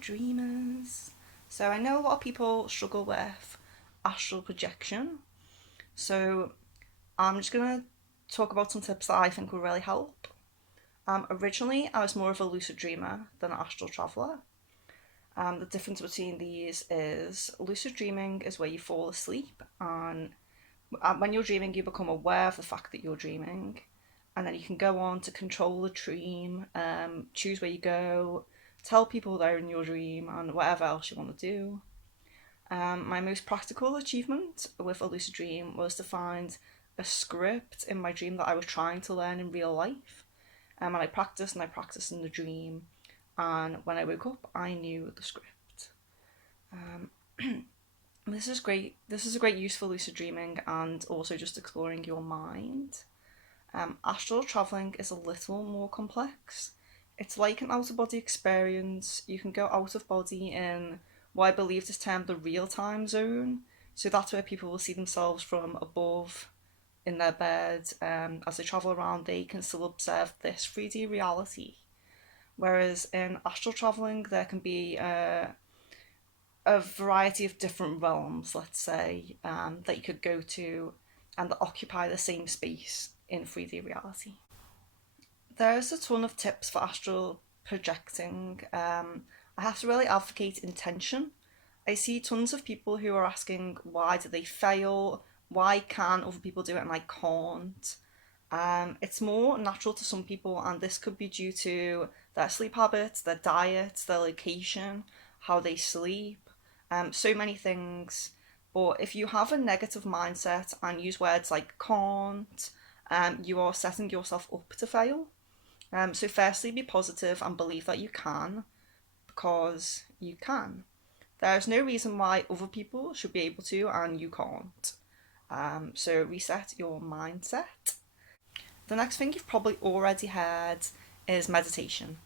dreamers. So I know a lot of people struggle with astral projection. So I'm just going to talk about some tips that I think will really help. Originally, I was more of a lucid dreamer than an astral traveller. The difference between these is lucid dreaming is where you fall asleep, and when you're dreaming, you become aware of the fact that you're dreaming, and then you can go on to control the dream, choose where you go, tell people they're in your dream, and whatever else you want to do. My most practical achievement with a lucid dream was to find a script in my dream that I was trying to learn in real life. And I practiced in the dream, and when I woke up, I knew the script. Um, this is great. This is a great use for lucid dreaming and also just exploring your mind. Astral traveling is a little more complex. It's like an out of body experience. You can go out of body in what I believe is termed the real time zone. So that's where people will see themselves from above in their bed. As they travel around, they can still observe this 3D reality. Whereas in astral traveling, there can be a variety of different realms, let's say, that you could go to and that occupy the same space in 3D reality. There's a ton of tips for astral projecting. I have to really advocate intention. I see tons of people who are asking why do they fail, why can other people do it and I can't. It's more natural to some people, and this could be due to their sleep habits, their diet, their location, how they sleep, so many things. But if you have a negative mindset and use words like can't, you are setting yourself up to fail. So firstly, be positive and believe that you can, because you can. There's no reason why other people should be able to and you can't. So reset your mindset. The next thing you've probably already heard is meditation.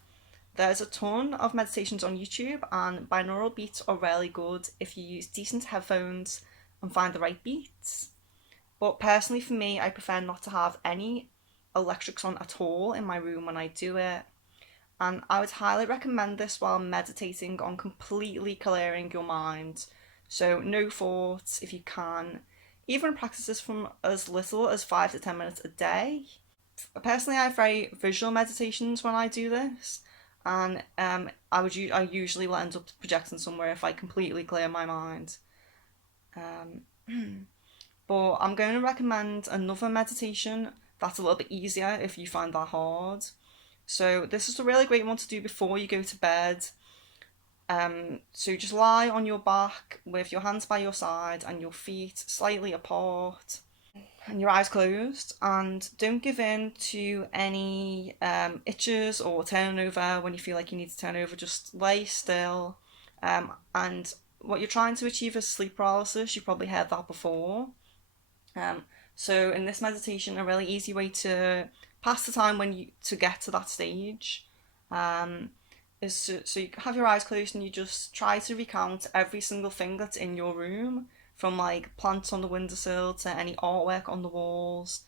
There's a ton of meditations on YouTube, and binaural beats are really good if you use decent headphones and find the right beats. But personally, for me, I prefer not to have any electrics on at all in my room when I do it. And I would highly recommend this while meditating on completely clearing your mind. So, no thoughts if you can. Even practice this from as little as 5 to 10 minutes a day. Personally, I have very visual meditations when I do this, and I usually will end up projecting somewhere if I completely clear my mind. But I'm going to recommend another meditation that's a little bit easier if you find that hard. So this is a really great one to do before you go to bed. So just lie on your back with your hands by your side and your feet slightly apart and your eyes closed, and don't give in to any itches or turning over when you feel like you need to turn over. Just lay still, and what you're trying to achieve is sleep paralysis. You've probably heard that before. So in this meditation, a really easy way to pass the time to get to that stage is so you have your eyes closed and you just try to recount every single thing that's in your room, from like plants on the windowsill to any artwork on the walls,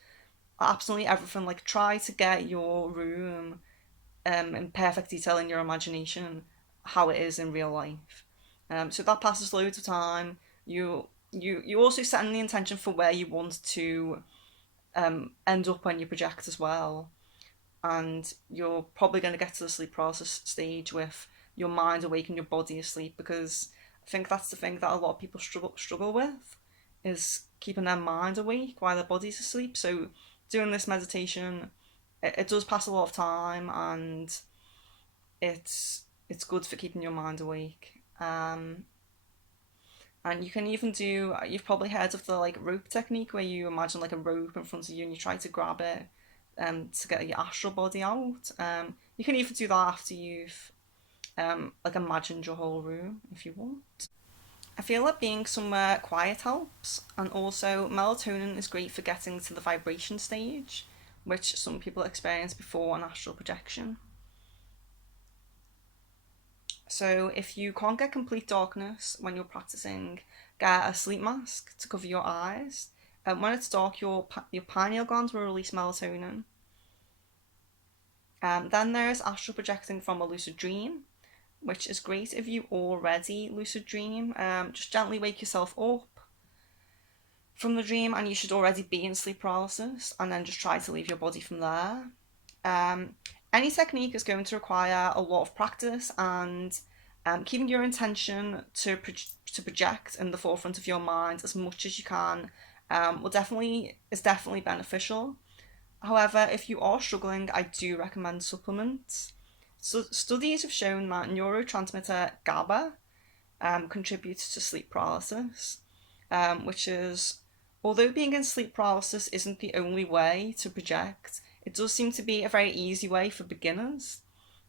absolutely everything. Like, try to get your room in perfect detail in your imagination how it is in real life. So that passes loads of time. You also setting the intention for where you want to end up when you project as well, and you're probably going to get to the sleep process stage with your mind awake and your body asleep, because I think that's the thing that a lot of people struggle with, is keeping their mind awake while their body's asleep. So doing this meditation, it does pass a lot of time, and it's good for keeping your mind awake. And you can even do, you've probably heard of the like rope technique, where you imagine like a rope in front of you and you try to grab it to get your astral body out. You can even do that after you've like imagined your whole room if you want. I feel like being somewhere quiet helps, and also melatonin is great for getting to the vibration stage, which some people experience before an astral projection. So if you can't get complete darkness when you're practicing, get a sleep mask to cover your eyes. When it's dark, your pineal glands will release melatonin. Then there's astral projecting from a lucid dream, which is great if you already lucid dream. Just gently wake yourself up from the dream, and you should already be in sleep paralysis, and then just try to leave your body from there. Any technique is going to require a lot of practice, and keeping your intention to project in the forefront of your mind as much as you can is definitely beneficial. However, if you are struggling, I do recommend supplements. So studies have shown that neurotransmitter GABA contributes to sleep paralysis, which is, although being in sleep paralysis isn't the only way to project, it does seem to be a very easy way for beginners,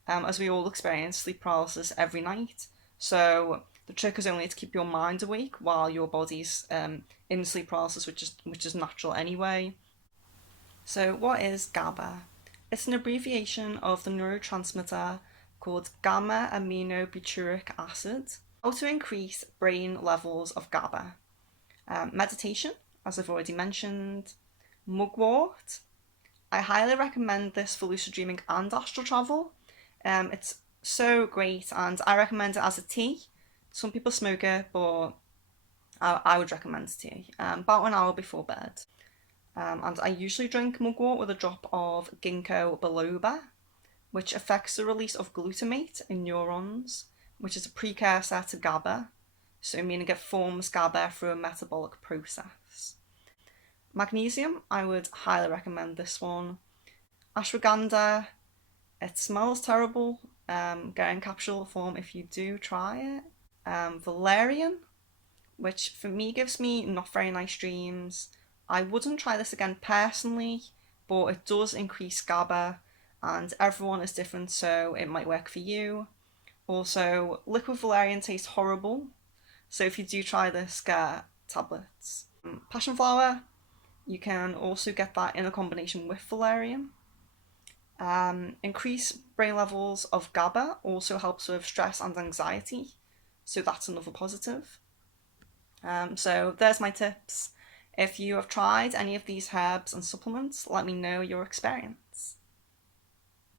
as we all experience sleep paralysis every night. So the trick is only to keep your mind awake while your body's in sleep paralysis, which is natural anyway. So what is GABA? It's an abbreviation of the neurotransmitter called gamma aminobutyric acid. How to increase brain levels of GABA? Meditation, as I've already mentioned. Mugwort. I highly recommend this for lucid dreaming and astral travel. It's so great, and I recommend it as a tea. Some people smoke it, but I would recommend tea about an hour before bed. And I usually drink mugwort with a drop of Ginkgo Biloba, which affects the release of glutamate in neurons, which is a precursor to GABA, so meaning it forms GABA through a metabolic process. Magnesium, I would highly recommend this one. Ashwaganda, it smells terrible. Get in capsule form if you do try it. Valerian, which for me gives me not very nice dreams. I wouldn't try this again personally, but it does increase GABA, and everyone is different, so it might work for you. Also, liquid valerian tastes horrible, so if you do try this, get tablets. Passion flower, you can also get that in a combination with valerian. Increased brain levels of GABA also helps with stress and anxiety, so that's another positive. So there's my tips. If you have tried any of these herbs and supplements, let me know your experience.